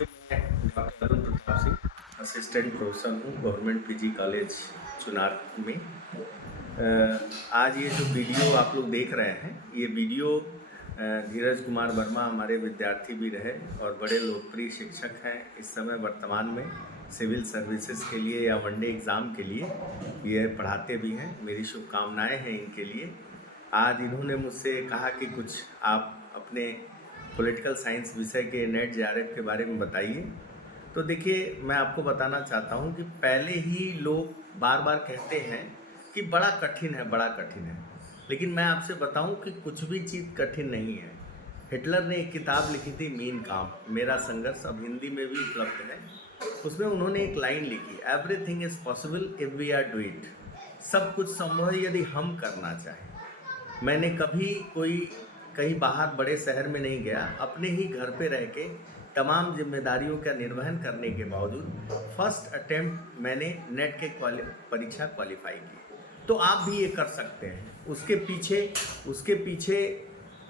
मैं doctor Arun Pratap Singh, assistant professor हूँ government PG college Chunar में। आज ये जो वीडियो आप लोग देख रहे हैं, ये वीडियो धीरज कुमार वर्मा हमारे विद्यार्थी भी रहे और बड़े लोकप्रिय शिक्षक हैं इस समय वर्तमान में सिविल सर्विसेज के लिए या वनडे एग्ज़ाम के लिए ये पढ़ाते भी हैं। मेरी शुभकामनाएं हैं इनके लिए। आज इन्होंने मुझसे कहा कि कुछ आप अपने पॉलिटिकल साइंस विषय के नेट जेआरएफ के बारे में बताइए। तो देखिए, मैं आपको बताना चाहता हूँ कि पहले ही लोग बार बार कहते हैं कि बड़ा कठिन है, बड़ा कठिन है, लेकिन मैं आपसे बताऊं कि कुछ भी चीज़ कठिन नहीं है। हिटलर ने एक किताब लिखी थी मीन काम्फ, मेरा संघर्ष, अब हिंदी में भी उपलब्ध है। उसमें उन्होंने एक लाइन लिखी, everything is possible if we are do it. सब कुछ संभव है यदि हम करना चाहें। मैंने कभी कोई कहीं बाहर बड़े शहर में नहीं गया, अपने ही घर पे रह के तमाम जिम्मेदारियों का निर्वहन करने के बावजूद फर्स्ट अटेम्प्ट मैंने नेट के परीक्षा क्वालिफाई की। तो आप भी ये कर सकते हैं। उसके पीछे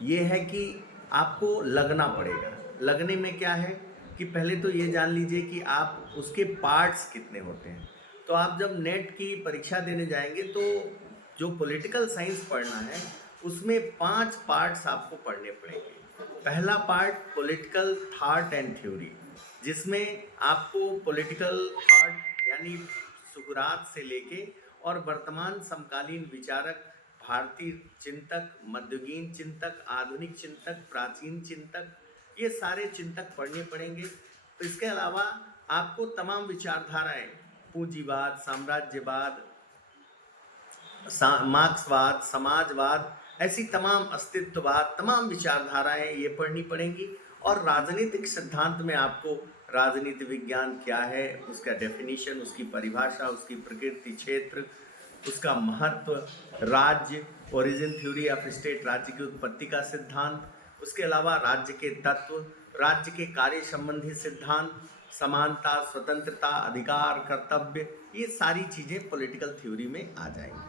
ये है कि आपको लगना पड़ेगा। लगने में क्या है कि पहले तो ये जान लीजिए कि आप उसके पार्ट्स कितने होते हैं। तो आप जब नेट की परीक्षा देने जाएंगे तो जो पॉलिटिकल साइंस पढ़ना है उसमें 5 पार्ट्स आपको पढ़ने पड़ेंगे। पहला part political thought and theory, जिसमें आपको पॉलिटिकल थॉट यानी सुकरात से लेके और वर्तमान समकालीन विचारक, भारतीय चिंतक, मध्ययुगीन चिंतक, आधुनिक चिंतक, प्राचीन चिंतक, ये सारे चिंतक पढ़ने पड़ेंगे। तो इसके अलावा आपको तमाम विचारधाराएं, पूंजीवाद, साम्राज्यवाद, मार्क्सवाद, समाजवाद, ऐसी तमाम अस्तित्ववाद, तमाम विचारधाराएं ये पढ़नी पड़ेंगी। और राजनीतिक सिद्धांत में आपको राजनीति विज्ञान क्या है, उसका डेफिनेशन, उसकी परिभाषा, उसकी प्रकृति, क्षेत्र, उसका महत्व, राज्य, ओरिजिन थ्योरी ऑफ स्टेट, राज्य की उत्पत्ति का सिद्धांत, उसके अलावा राज्य के तत्व, राज्य के कार्य संबंधी सिद्धांत, समानता, स्वतंत्रता, अधिकार, कर्तव्य, ये सारी चीज़ें पॉलिटिकल थ्योरी में आ जाएंगी।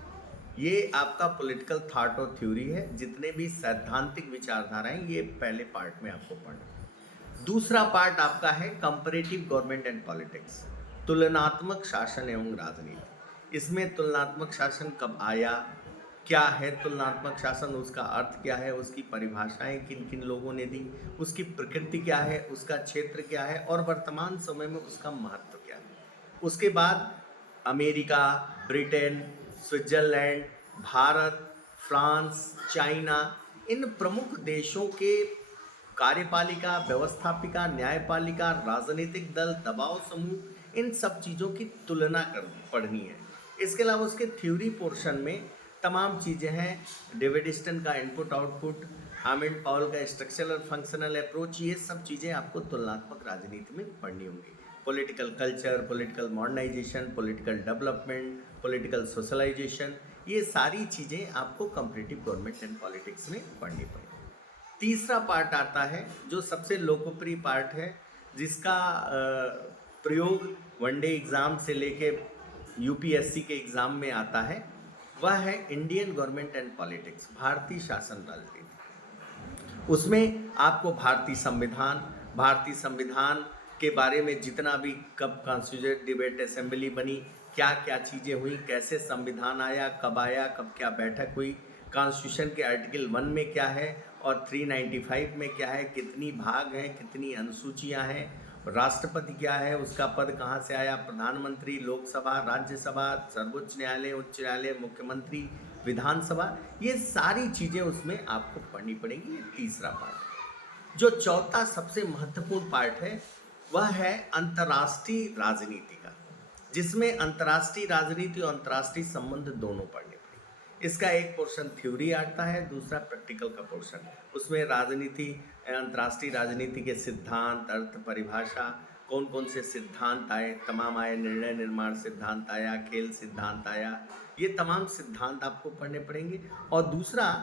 ये आपका पॉलिटिकल थॉट और थ्योरी है। जितने भी सैद्धांतिक विचारधाराएं ये पहले पार्ट में आपको पढ़ना। दूसरा पार्ट आपका है कंपैरेटिव गवर्नमेंट एंड पॉलिटिक्स, तुलनात्मक शासन एवं राजनीति। इसमें तुलनात्मक शासन कब आया, क्या है तुलनात्मक शासन, उसका अर्थ क्या है, उसकी परिभाषाएं किन किन लोगों ने दी, उसकी प्रकृति क्या है, उसका क्षेत्र क्या है और वर्तमान समय में उसका महत्व क्या है। उसके बाद America, Britain, Switzerland, Bharat, France, China, इन प्रमुख देशों के कार्यपालिका, व्यवस्थापिका, न्यायपालिका, राजनीतिक दल, दबाव समूह, इन सब चीज़ों की तुलना कर पढ़नी है। इसके अलावा उसके थ्योरी पोर्शन में तमाम चीज़ें हैं, डेविड स्टन का इनपुट आउटपुट, हामिल्ड पाउल का स्ट्रक्चरल फंक्शनल अप्रोच, ये सब चीज़ें आपको तुलनात्मक राजनीति में पढ़नी होंगी। Political culture, political modernisation, political development, political socialisation, ये सारी चीज़ें आपको कंपैरेटिव गवर्नमेंट एंड पॉलिटिक्स में पढ़नी पड़ेगी। तीसरा पार्ट आता है जो सबसे लोकप्रिय पार्ट है, जिसका प्रयोग वनडे एग्ज़ाम से लेके यूपीएससी के एग्ज़ाम में आता है, वह है इंडियन गवर्नमेंट एंड पॉलिटिक्स, भारतीय शासन राजनीति। उसमें आपको भारतीय संविधान के बारे में जितना भी, कब कॉन्स्टिट्यूएंट डिबेट असेंबली बनी, क्या क्या चीज़ें हुई, कैसे संविधान आया, कब क्या बैठक हुई, कॉन्स्टिट्यूशन के आर्टिकल 1 में क्या है और 395 में क्या है, कितनी भाग हैं, कितनी अनुसूचियां हैं, राष्ट्रपति क्या है, उसका पद कहाँ से आया, प्रधानमंत्री, लोकसभा, राज्यसभा, सर्वोच्च न्यायालय, उच्च न्यायालय, मुख्यमंत्री, विधानसभा, ये सारी चीज़ें उसमें आपको पढ़नी पड़ेंगी। ये तीसरा पार्ट है। जो चौथा सबसे महत्वपूर्ण पार्ट है वह है अंतर्राष्ट्रीय राजनीति का, जिसमें अंतर्राष्ट्रीय राजनीति और अंतर्राष्ट्रीय संबंध दोनों पढ़ने पड़ेंगे। इसका एक पोर्शन थ्योरी आता है, दूसरा प्रैक्टिकल का पोर्शन। उसमें राजनीति, अंतर्राष्ट्रीय राजनीति के सिद्धांत, अर्थ, परिभाषा, कौन कौन से सिद्धांत आए, तमाम आए, निर्णय निर्माण सिद्धांत आया, खेल सिद्धांत आया, ये तमाम सिद्धांत आपको पढ़ने पड़ेंगे। और दूसरा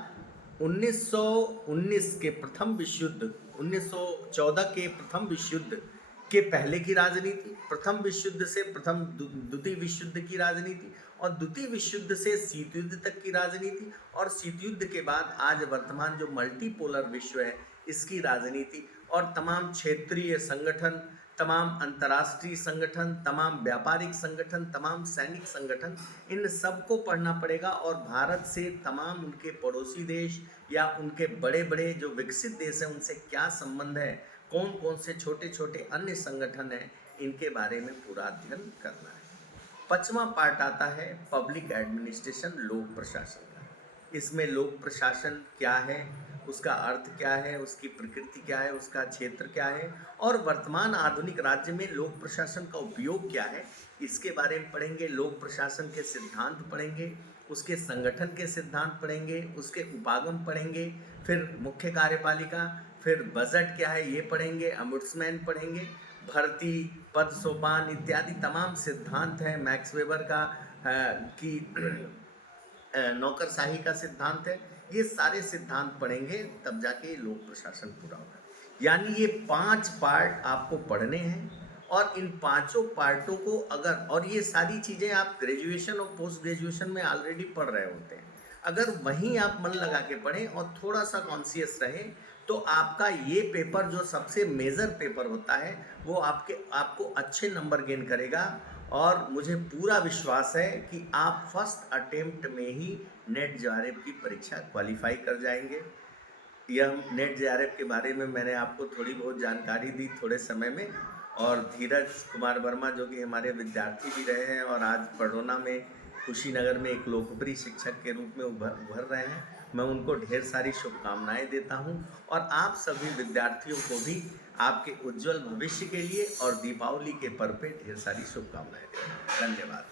1919 के प्रथम विश्व युद्ध, 1914 के प्रथम विश्व युद्ध के पहले की राजनीति, प्रथम विश्व युद्ध से द्वितीय विश्व युद्ध की राजनीति, और द्वितीय विश्व युद्ध से शीत युद्ध तक की राजनीति, और शीत युद्ध के बाद आज वर्तमान जो मल्टीपोलर विश्व है इसकी राजनीति, और तमाम क्षेत्रीय संगठन, तमाम अंतर्राष्ट्रीय संगठन, तमाम व्यापारिक संगठन, तमाम सैनिक संगठन, इन सबको पढ़ना पड़ेगा। और भारत से तमाम उनके पड़ोसी देश या उनके बड़े बड़े जो विकसित देश हैं उनसे क्या संबंध है, कौन कौन से छोटे छोटे अन्य संगठन हैं, इनके बारे में पूरा अध्ययन करना है। 5वां पार्ट आता है पब्लिक एडमिनिस्ट्रेशन, लोक प्रशासन का। इसमें लोक प्रशासन क्या है, उसका अर्थ क्या है, उसकी प्रकृति क्या है, उसका क्षेत्र क्या है, और वर्तमान आधुनिक राज्य में लोक प्रशासन का उपयोग क्या है, इसके बारे में पढ़ेंगे। लोक प्रशासन के सिद्धांत पढ़ेंगे, उसके संगठन के सिद्धांत पढ़ेंगे, उसके उपागम पढ़ेंगे, फिर मुख्य कार्यपालिका, फिर बजट क्या है ये पढ़ेंगे, अम्बुड्समैन पढ़ेंगे, भर्ती, पद सोपान इत्यादि तमाम सिद्धांत हैं। मैक्स वेबर का कि नौकरशाही का सिद्धांत है, ये सारे सिद्धांत पढ़ेंगे, तब जाके लोक प्रशासन पूरा होगा। यानी ये 5 पार्ट आपको पढ़ने हैं, और इन पांचों पार्टों को अगर, और ये सारी चीज़ें आप ग्रेजुएशन और पोस्ट ग्रेजुएशन में ऑलरेडी पढ़ रहे होते हैं, अगर वहीं आप मन लगा के पढ़ें और थोड़ा सा कॉन्शियस रहें, तो आपका ये पेपर जो सबसे मेजर पेपर होता है वो आपको अच्छे नंबर गेन करेगा। और मुझे पूरा विश्वास है कि आप फर्स्ट अटेम्प्ट में ही नेट जेआरएफ की परीक्षा क्वालिफाई कर जाएंगे। यह नेट जेआरएफ के बारे में मैंने आपको थोड़ी बहुत जानकारी दी थोड़े समय में, और धीरज कुमार वर्मा जो कि हमारे विद्यार्थी भी रहे हैं और आज बड़ौना में, कुशीनगर में एक लोकप्रिय शिक्षक के रूप में उभर रहे हैं, मैं उनको ढेर सारी शुभकामनाएं देता हूं। और आप सभी विद्यार्थियों को भी आपके उज्जवल भविष्य के लिए और दीपावली के पर्व पे ढेर सारी शुभकामनाएं देता हूं। धन्यवाद।